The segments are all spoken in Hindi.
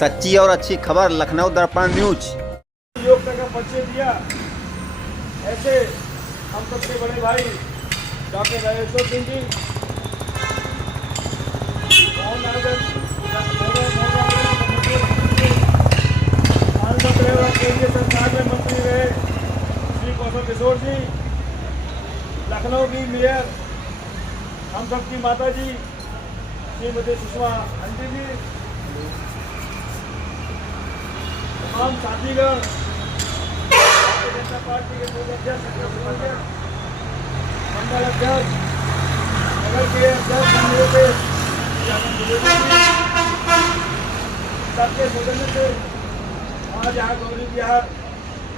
सच्ची और अच्छी खबर लखनऊ दर्पण न्यूज। योग्यता का परिचय दिया, ऐसे हम सबके बड़े भाई डॉक्टर राजेश्वर सिंह जी, केंद्रीय सरकार में मंत्री रहे श्री कौशल किशोर जी, लखनऊ की मेयर हम सबकी माता जी श्रीमती सुषमा आंटी जी, तमाम साथीगण, भारतीय जनता पार्टी के पूर्व अध्यक्ष, मंडल अध्यक्ष, नगर के अध्यक्ष, सबके सौजन्य से आज यहाँ गौरी विहार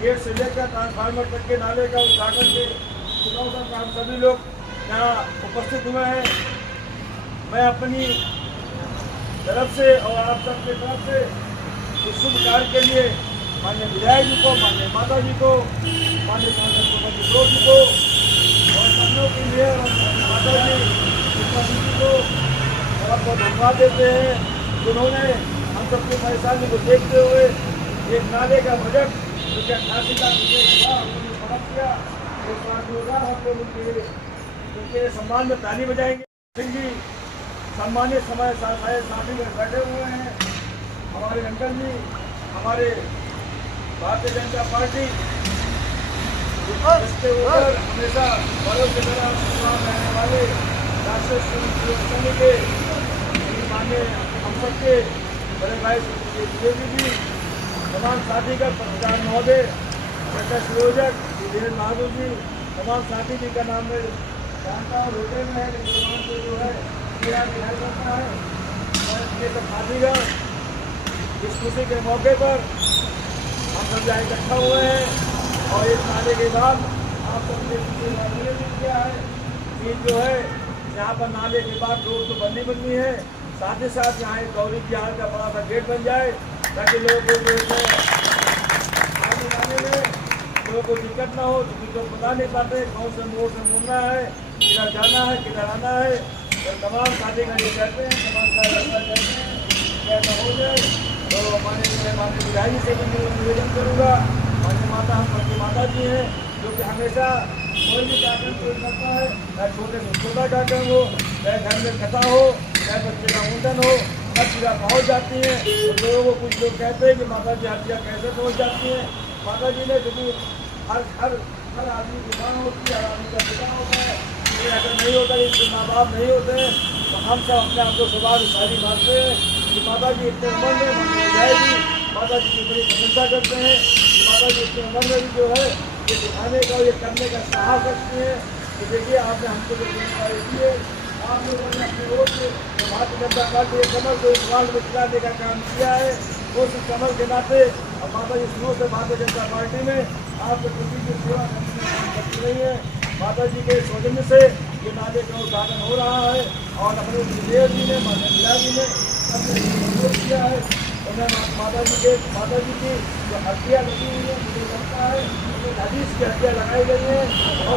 गेट से लेकर ट्रांसफार्मर तक के नाले का उद्घाटन के चुनाव तक हम सभी लोग यहाँ उपस्थित हुए हैं। मैं अपनी तरफ से और आप सबके तरफ से इस शुभ कार्य के लिए माननीय विधायक जी को, माननीय माता जी को, माननीय सांसद कुमार किशोर जी को और लखनऊ की मेयर और माता जी सुषमा जी को बहुत बहुत धन्यवाद देते हैं, जिन्होंने हम सबकी परेशानी को देखते हुए एक नाले का बजट जो कि 88 लाख रुपये का उन्होंने पास किया। एक बार जोरदार हम लोग उनके सम्मान में ताली बजाएंगे। सिंह जी सम्मानित समय साथी में बैठे हुए हैं, हमारे अंकल जी, हमारे भारतीय जनता पार्टी इसके ऊपर हमेशा बड़ों की तरह रहने वाले राष्ट्रीय के मान्य हम सबके बड़े भाई द्विवेदी जी, तमाम साथीगण, पत्रकार महोदय, संयोजक धीरेन्द्र महाजू जी, तमाम साथी जी का नाम मैं जानता हूँ, होते में है लेकिन जो है मेरा ख्याल करता है। ये सब साथीगण इस खुशी के मौके पर हम सब यहाँ इकट्ठा हुए हैं और इस नाले के बाद आप सबने किया है कि जो है यहाँ पर नाले के बाद रोड तो बननी है, साथ ही साथ यहाँ एक गौरी विहार का बड़ा सा गेट बन जाए ताकि लोगों को जो है आने जाने में लोगों को दिक्कत ना हो, क्योंकि लोग बता नहीं पाते कौन से मोड़ से मुड़ना है, किधर जाना है, किधर आना है। तो तमाम साथी गाड़ी करते हैं, तमाम का रास्ता करते हैं, ऐसा हो जाए तो माननीय विधायक से भी निवेदन करूँगा। माननीय माता हम सबकी माता जी हैं जो कि हमेशा कोई भी कार्यक्रम कोई करता है, चाहे छोटे से छोटा कार्यक्रम हो, चाहे घर में कथा हो, चाहे बच्चे का मुंडन हो, हर चीज़ पहुँच जाती हैं। तो लोगों को कुछ लोग कहते हैं कि माता जी हर चीज़ कैसे पहुँच जाती हैं। माता जी ने क्योंकि हर आदमी की माँ होती है, हर आदमी का पिता होता है, अगर नहीं होता, इसके माँ बाप नहीं होते हैं, तो हम सब अपने आप को सौभाग्यशाली मानते हैं कि माता जी इतने उम्र में जाएगी। माता जी की बड़ी प्रशंसा करते हैं कि माता जी इतने उम्र में भी जो है ये दिखाने का, ये करने का साहस रखती है कि देखिए आपने हमको जो जिम्मेदारी दी है, आप लोगों ने अपनी ओर से भारतीय जनता पार्टी के कमल को इस वार्ड में खिलाने का काम किया है। उस कमल के नाते और माता जी शुरू से भारतीय जनता पार्टी में आपके प्रति की सेवा करती रही है। माता जी के सौजन्य से ये नाले का उद्घाटन हो रहा है और लखनऊ की मेयर जी ने, माननीय विधायक जी ने सबने सहयोग किया है। तो मैं माता जी की जो हड्डियाँ लगी हुई है, मुझे लगता है हदीस की हड्डियाँ लगाई गई हैं और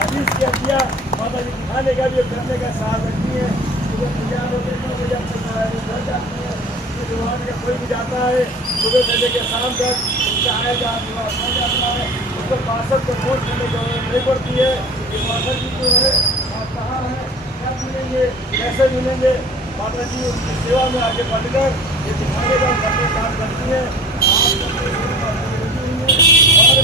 हदीस की हड्डियाँ माता जी दिखाने का भी करने का साहस रखती है। सुबह तैयार होकर 9 बजे घर जाती है, दुकान का कोई भी जाता है सुबह से लेकर शाम तक आएगा, जाता है, उसको पार्षद को वोट करने की जरूरत नहीं पड़ती है कि पार्षद जी जो है आप कहाँ हैं, क्या मिलेंगे, कैसे मिलेंगे। माता जी उसकी सेवा में आगे बढ़कर ये दिखाने का करने काम करती है और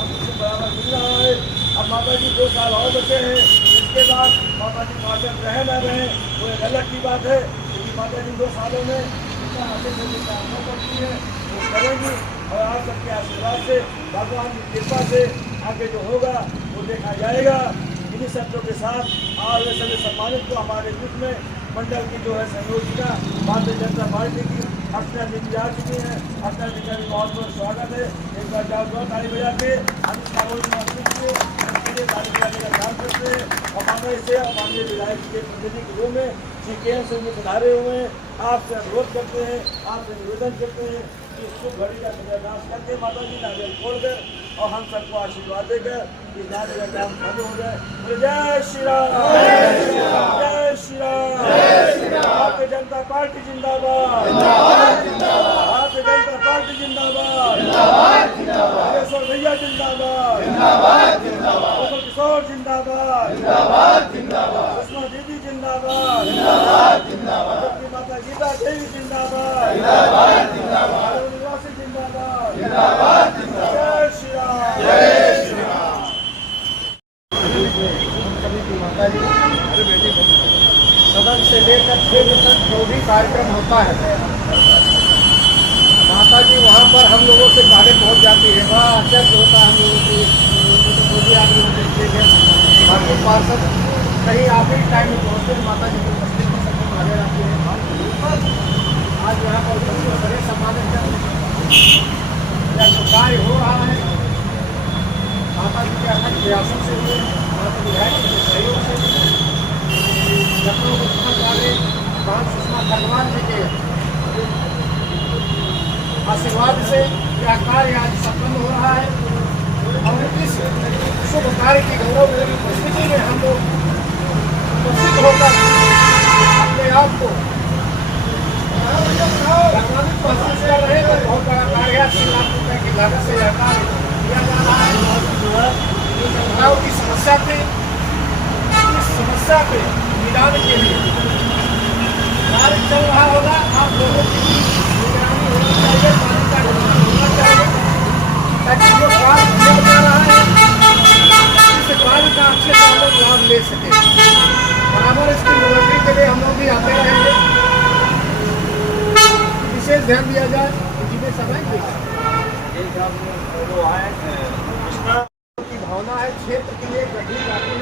हमसे बराबर मिल रहा है। अब माता जी 2 साल और बचे हैं, इसके बाद माता जी पार्षद रहे न रहे वो एक अलग की बात है, क्योंकि माता जी 2 सालों में जितना आगे से काम करती है वो करेंगी और आप सबके आशीर्वाद से, भगवान की कृपा से आगे जो होगा वो देखा जाएगा। इन्हीं शब्दों के साथ आज वे सभी सम्मानित को हमारे बीच में मंडल की जो है संयोजिका भारतीय जनता पार्टी की अर्चना जी भी आ चुकी हैं। अर्चना जी का भी बहुत बहुत स्वागत है। एक बार जाओ ताली बजा के हम ताली बजाने का काम करते हैं और माननीय से और माननीय विधायक के प्रतिनिधि के रूप में सीकेएम से उन्हें सुधारे हुए हैं। आपसे अनुरोध करते हैं, आपसे निवेदन करते हैं कि इसको घड़ी का सत्यानाश करके माता जी नारियल खोलकर और हम सबको आशीर्वाद देकर इस नारे का काम खत्म हो जाए। जय श्री राम, जय श्री राम, भारतीय जनता पार्टी जिंदाबाद, भारतीय जनता पार्टी जिंदाबाद, राजेश्वर भैया जिंदाबाद, गोपाल किशोर जिंदाबाद, सुषमा दीदी जिंदाबाद, अपनी माता गीता देवी जिंदाबाद, निवासी जिंदाबाद, जय श्री राम, जय श्री राम। सदन से लेकर 6 बजे तक जो भी कार्यक्रम होता है, माता जी वहाँ पर हम लोगों से पहले पहुँच जाती है। बड़ा आश्चर्य होता है हम लोगों की, जो भी आदमी देखते हैं बाकी पार्षद कहीं आखिरी टाइम में पहुँचते हैं, माता जी की उपस्थिति में सबको आगे रहती है। आज यहाँ पर बच्चों बड़े सम्मानित या जो कार्य हो रहा है माता जी के अनेक प्रयासों से हुए, माता विधायक के सहयोग से, लखनऊ को पहुँच वाले बाल सुषमा भगवान जी के आशीर्वाद से यह कार्य आज संपन्न हो रहा है। और इस शुभ कार्य की गौरवपूर्ण उपस्थिति में हम लोग उपस्थित होकर अपने आप को गौरवान्वित महसूस कर रहे हैं। बहुत बड़ा कार्य 3 लाख रुपए की लागत से यह कार्य किया जा रहा है। महिलाओं की समस्या थी, इस समस्या के निदान के लिए कार्य चल रहा होगा। आप लोगों की निगरानी होनी चाहिए, पानी का निर्माण होना चाहिए, ताकि जो कार्य किया जा रहा है इस कार्य का अच्छे से हम लोग लाभ ले सकें। बराबर इसकी निगरानी के लिए हम लोग भी आते रहेंगे, विशेष ध्यान दिया जाए। जिन्हें समय की भावना है, क्षेत्र के लिए गंभीर जाती है,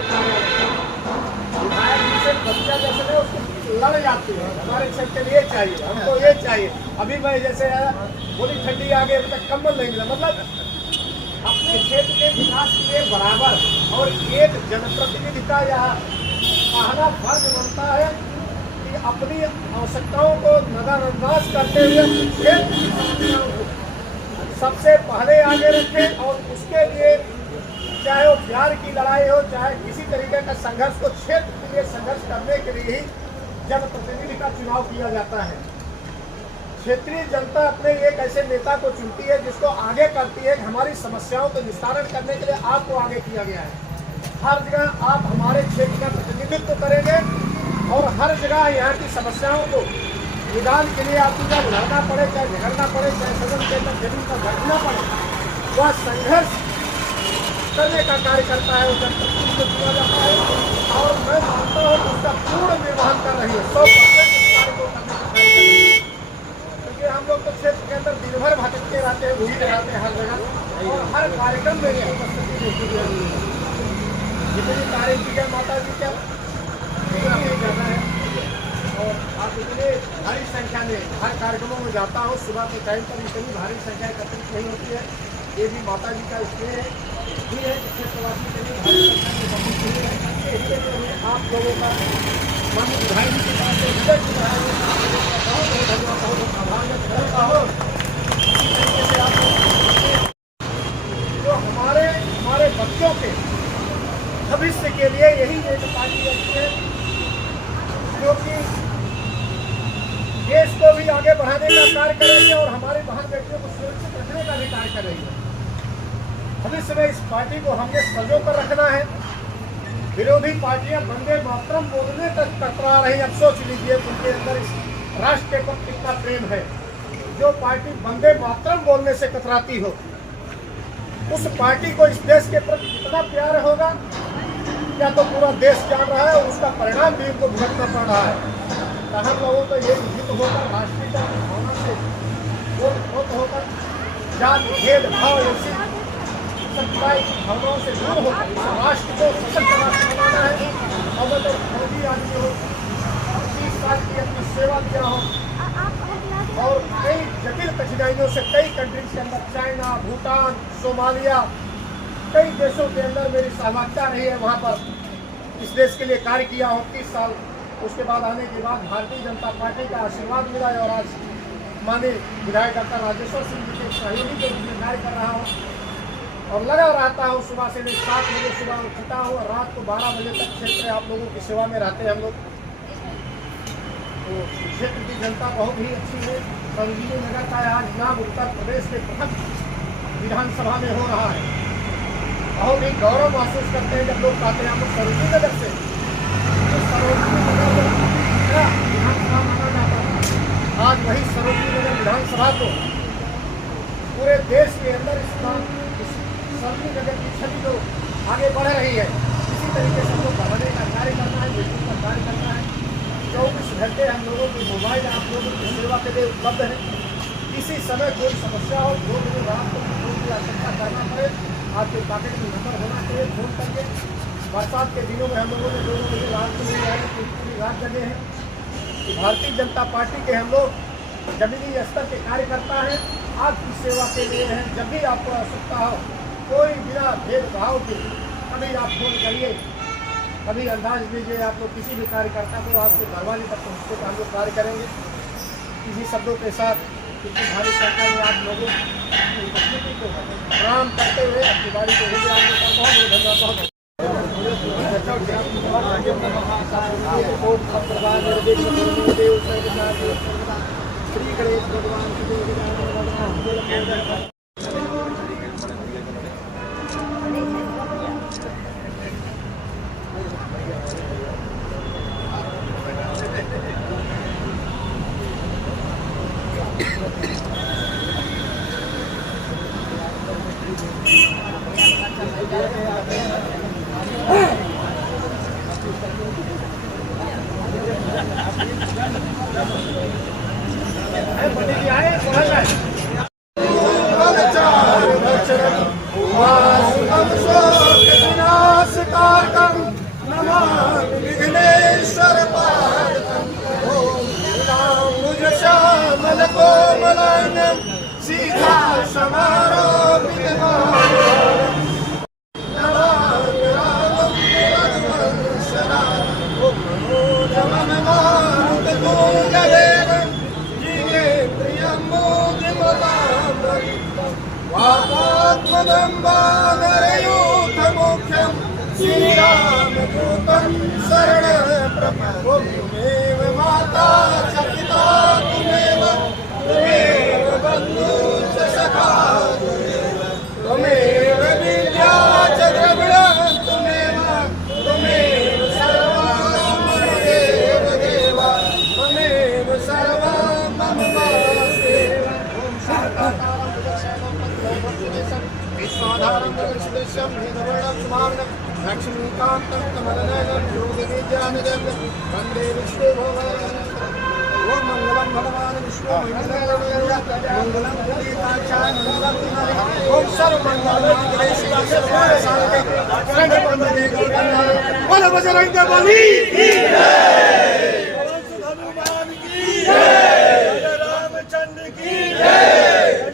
विधायक जिसे बच्चा जैसे नहीं उसको लड़ जाती है। हमारे क्षेत्र के लिए चाहिए, हमको ये चाहिए। अभी मैं जैसे थोड़ी ठंडी आ गई, अभी तक कंबल नहीं मिला। मतलब अपने क्षेत्र के विकास के लिए बराबर और एक जनप्रतिनिधि का यह कहना फर्ज बनता है कि अपनी आवश्यकताओं को नजरअंदाज करते हुए क्षेत्र की समस्याओं को सबसे पहले आगे रखें और उसके लिए चाहे वो प्यार की लड़ाई हो, चाहे किसी तरीके का संघर्ष को क्षेत्र के लिए संघर्ष करने के लिए ही जनप्रतिनिधि का चुनाव किया जाता है। क्षेत्रीय जनता अपने एक ऐसे नेता को चुनती है जिसको आगे करती है। हमारी समस्याओं को निस्तारण करने के लिए आपको आगे किया गया है। हर जगह आप हमारे क्षेत्र का प्रतिनिधित्व करेंगे और हर जगह यहाँ की समस्याओं को निदान के लिए आपको चाहे लड़ना पड़े, चाहे झगड़ना पड़े, चाहे सदन के अंदर जमीन का घटना पड़े, वह संघर्ष करने का कार्य करता है, जनप्रतिनिधि को चुना जाता है। और मैं मानता हूँ कि उसका पूर्ण निर्वहन कर रही है, 100% इस कार्य को करने का कार्य कर रही है। क्योंकि हम लोग तो क्षेत्र के अंदर दिन भर भटकते रहते हैं, घूमते रहते हैं हर जगह, और हर कार्यक्रम में उपस्थिति देखी जाती है। जितनी तारीफ की जाए माता जी क्या करना है। और आप इतने भारी संख्या में हर कार्यक्रमों में जाता हूँ, सुबह के टाइम पर इतनी भारी संख्या एकत्रित नहीं होती है। ये भी माता जी का इसलिए भी है कि क्षेत्रवासी के लिए भारी संख्या में आप लोगों का मन विधायक जी के पास आभार व्यक्त करता हूँ। जो हमारे बच्चों के भविष्य के लिए यही एक पार्टी अच्छी है जो कि देश को भी आगे बढ़ाने का कार्य करेगी और हमारे बहन बेटियों को सुरक्षित रखने का भी कार्य करेगी। भविष्य में इस पार्टी को हमने सजो कर रखना है। विरोधी पार्टियां वंदे मातरम बोलने तक कतरा रही। अब सोच लीजिए उनके अंदर इस राष्ट्र के प्रति कितना प्रेम है। जो पार्टी वंदे मातरम बोलने से कतराती हो, उस पार्टी को इस देश के प्रति कितना प्यार होगा, या तो पूरा देश जान रहा है और उसका परिणाम भी उनको भुगतना पड़ रहा है। तो हम लोगों को ये हित होकर राष्ट्रीयता की भावना से होकर जात भेदभाव ऐसी संप्रदाय की भावनाओं से दूर होकर इस राष्ट्र को सशक्त राष्ट्र बनाना है। और मैं तो मोदी आदमी हो, 30 साल की अपनी सेवा किया हो और कई जटिल कठिनाइयों से कई कंट्रीज के अंदर, चाइना, भूटान, सोमालिया, कई देशों के अंदर मेरी सहभागिता रही है। वहाँ पर इस देश के लिए कार्य किया हूँ 30 साल। उसके बाद आने के बाद भारतीय जनता पार्टी का आशीर्वाद मिला है और आज माननीय विधायक डॉक्टर राजेश्वर सिंह जी के सहयोगी के रूप में कार्य कर रहा हूँ और लगा रहता हूँ। सुबह से 7 बजे सुबह उठता हूँ और रात को 12 बजे तक क्षेत्र आप लोगों की सेवा में रहते हैं हम लोग। तो क्षेत्र की जनता बहुत ही अच्छी है। संजीवनी नगर का आज नाम उत्तर प्रदेश के प्रथम विधानसभा में हो रहा है। बहुत ही गौरव महसूस करते हैं जब लोग कहते हैं हम लोग सरोजनी नगर से। सरोजनी नगर विधानसभा माना जाता है, आज वही सरोजनी नगर विधानसभा को पूरे देश के अंदर इस सरोजनी नगर की छवि जो आगे बढ़ रही है, इसी तरीके से हम लोग बढ़ाने का कार्य करना है, बिल्कुल का कार्य करना है। 24 घंटे हम लोगों के मोबाइल आप लोगों की सेवा के लिए उपलब्ध है। किसी समय कोई समस्या हो, जो मुझे रात को फोन की आवश्यकता करना पड़े, आपके पॉकेट में नंबर होना चाहिए, फोन करके। बरसात के दिनों में हम लोगों ने 2 बजे रात को नहीं आए, पूरी रात जगे हैं। भारतीय जनता पार्टी के हम लोग जमीनी स्तर के कार्यकर्ता हैं, आपकी सेवा के लिए हैं। जब भी आपको आवश्यकता हो, कोई बिना भेदभाव के कभी आप फोन करिए, कभी अंदाज लीजिए। आप लोग किसी भी कार्यकर्ता को आपके दरवाजे तक पहुँचते तो हम लोग कार्य करेंगे। इसी शब्दों के साथ क्योंकि भारत सरकार ने आप लोगों की उपस्थिति को प्रणाम करते हुए अपनी बारी को हो गया। बहुत बहुत धन्यवाद। श्री गणेश भगवान की त्वमेव माता च पिता त्वमेव बन्धु च सखा त्वमेव विद्या च द्रविणः त्वमेव सर्वं मम देव त्वमेव सर्वं मम वासुदेव। विश्वाधारं जगत्सदृशं भेदवर्णं सुभावनं लक्ष्मीकान्तं कमलनयनं योगविद्यानिधं वन्दे विष्णुभगवान्। ओम मंगलम भगवान विष्णु मंगलम गीताचार्य मंगलम तुम्हारे ओम सर्व मंगल मंगले शिव सर्व शांति रंग बंदे गोविंद बोलो बजरंग बली की जय, हनुमान की जय, रामचंद्र की जय,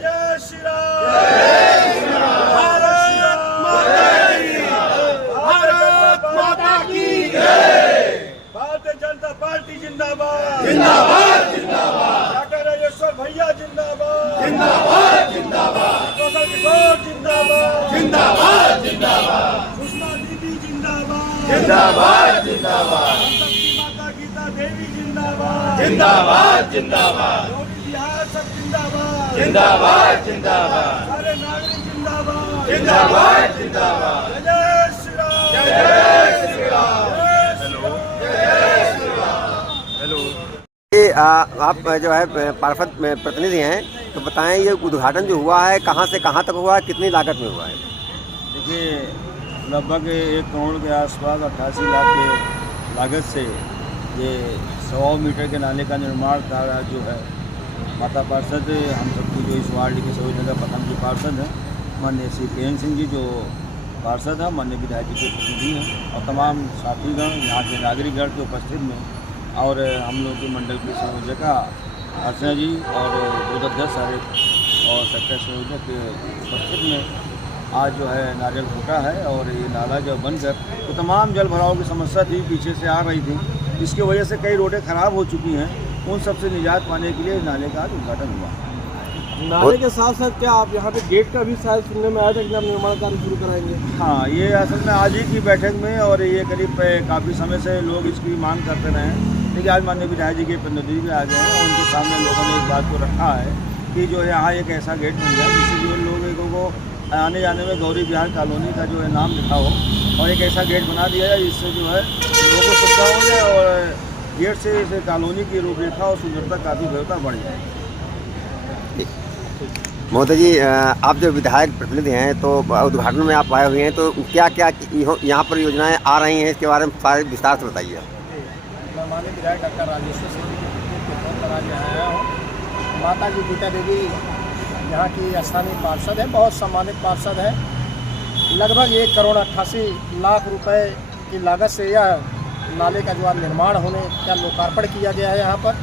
जय श्री राम, भारत माता की जय। भारतीय जनता पार्टी जिंदाबाद जिंदाबाद जिंदाबाद। डॉक्टर राजेश्वर भैया जिंदाबाद जिंदाबाद जिंदाबाद। कौशल किशोर जिंदाबाद जिंदाबाद जिंदाबाद। सुषमा दीदी जिंदाबाद जिंदाबाद जिंदाबाद। शक्ति माता गीता देवी जिंदाबाद जिंदाबाद जिंदाबाद। योगी बिहार सब जिंदाबाद जिंदाबाद जिंदाबाद। सारे नागरिक जिंदाबाद जिंदाबाद जिंदाबाद। जय श्री राम, जय श्री राम, आप जो है पार्षद में प्रतिनिधि हैं, तो बताएं ये उद्घाटन जो हुआ है कहाँ से कहाँ तक हुआ है, कितनी लागत में हुआ है? देखिए, लगभग 1 करोड़ के आसपास 88 लाख के लागत से ये 100 मीटर के नाले का निर्माण कार्य जो है, माता पार्षद हम सबकी जो इस वार्ड के सभी जगह प्रथम जो पार्षद हैं माननीय श्री प्रेम सिंह जी जो पार्षद हैं, माननीय विधायक जी के प्रतिनिधि हैं और तमाम साथीगण यहाँ के नागरिकगण के उपस्थित में और हम लोग के मंडल के संयोजका अर्चना जी और दूधाध्यक्ष सारे और सेक्टर संयोजक के उपस्थित में आज जो है नारियल फूटा है। और ये नाला जो बनकर तो तमाम जल भराव की समस्या थी, पीछे से आ रही थी, इसकी वजह से कई रोडें खराब हो चुकी हैं, उन सबसे निजात पाने के लिए नाले का उद्घाटन हुआ। नाले के साथ साथ क्या आप यहाँ पे गेट का भी शायद सुनने में आया था कि आप निर्माण कार्य शुरू कराएंगे? हाँ, ये असल में आज ही की बैठक में और ये करीब काफ़ी समय से लोग इसकी मांग करते रहे हैं देखिए आज माननीय विधायक जी के प्रतिनिधि भी आ गए हैं और उनके सामने लोगों ने इस बात को रखा है कि जो है यहाँ एक ऐसा गेट बन जाए जिससे जो लोगों को आने जाने में गौरी विहार कॉलोनी का जो है नाम लिखा हो और एक ऐसा गेट बना दिया जाए जिससे जो है लोगों को सुविधा हो जाए और गेट से इस कॉलोनी की रूपरेखा और सुंदरता काफ़ी बेहतर बढ़ जाए। महोदय जी, आप जो विधायक प्रतिनिधि हैं तो उद्घाटन में आप आए हुए हैं, तो क्या क्या यहाँ पर योजनाएं आ रही हैं, इसके बारे में सारे विस्तार से बताइए। मैं माननीय विधायक डॉक्टर राजेश्वर सिंह जी के फोन पर आज यहाँ आया हूँ। माता जी गीता देवी यहाँ की स्थानीय पार्षद है, बहुत सम्मानित पार्षद है। लगभग 1,88,00,000 रुपए की लागत से यह नाले का जो निर्माण होने का लोकार्पण किया गया है यहाँ पर।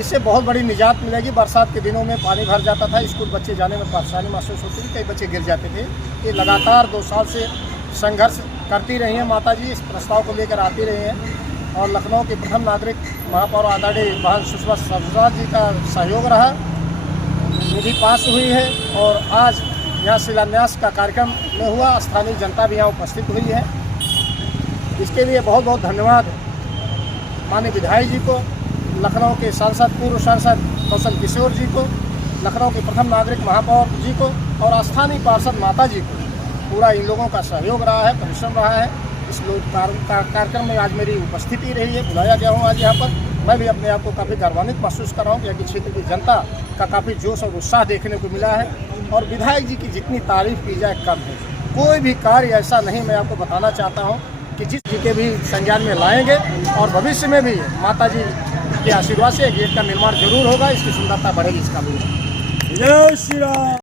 इससे बहुत बड़ी निजात मिलेगी। बरसात के दिनों में पानी भर जाता था, स्कूल बच्चे जाने में परेशानी महसूस होती थी, कई बच्चे गिर जाते थे। ये लगातार 2 साल से संघर्ष करती रही हैं माता जी, इस प्रस्ताव को लेकर आती रही हैं और लखनऊ के प्रथम नागरिक महापौर आदरणीय बहन सुषमा स्वराज जी का सहयोग रहा, निधि पास हुई है और आज यहाँ शिलान्यास का कार्यक्रम में हुआ। स्थानीय जनता भी यहाँ उपस्थित हुई है। इसके लिए बहुत बहुत धन्यवाद माननीय विधायक जी को, लखनऊ के सांसद पूर्व सांसद कौशल किशोर जी को, लखनऊ के प्रथम नागरिक महापौर जी को और स्थानीय पार्षद माता जी को। पूरा इन लोगों का सहयोग रहा है, परिश्रम रहा है। इस कार्यक्रम में आज मेरी उपस्थिति रही है, बुलाया गया हूँ आज यहाँ पर। मैं भी अपने आप को काफ़ी गौरवान्वित महसूस कर रहा हूँ कि क्षेत्र की जनता का काफ़ी जोश और उत्साह देखने को मिला है और विधायक जी की जितनी तारीफ की जाए कम है। कोई भी कार्य ऐसा नहीं, मैं आपको बताना चाहता हूँ कि जिस जी के भी संज्ञान में लाएंगे और भविष्य में भी माता जी के आशीर्वाद से गेट का निर्माण जरूर होगा, इसकी सुंदरता बढ़ेगी, इसका भी। जय श्री राम।